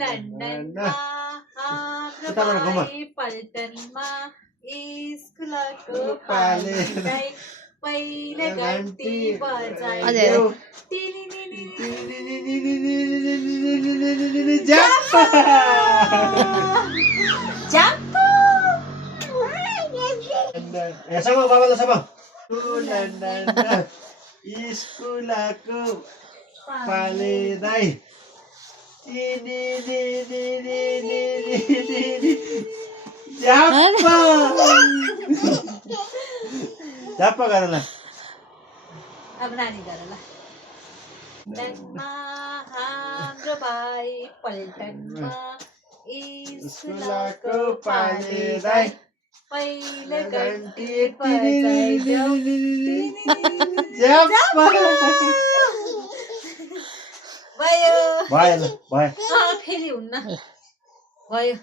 लन्डनमा हाम्रो भाइ पल्टनमा स्कुलको पालिँदै पहिले घन्टी बजाइदेऊ sama babalah sama London Iskulaku palidai ini Siapa karena अब नानी गरला लन्डनमा हाम्रो भाइ पल्टनमा स्कुलको पालिँदै पहिले घन्टी बजाइदेऊ भयो भयो फेरि हुन्न भयो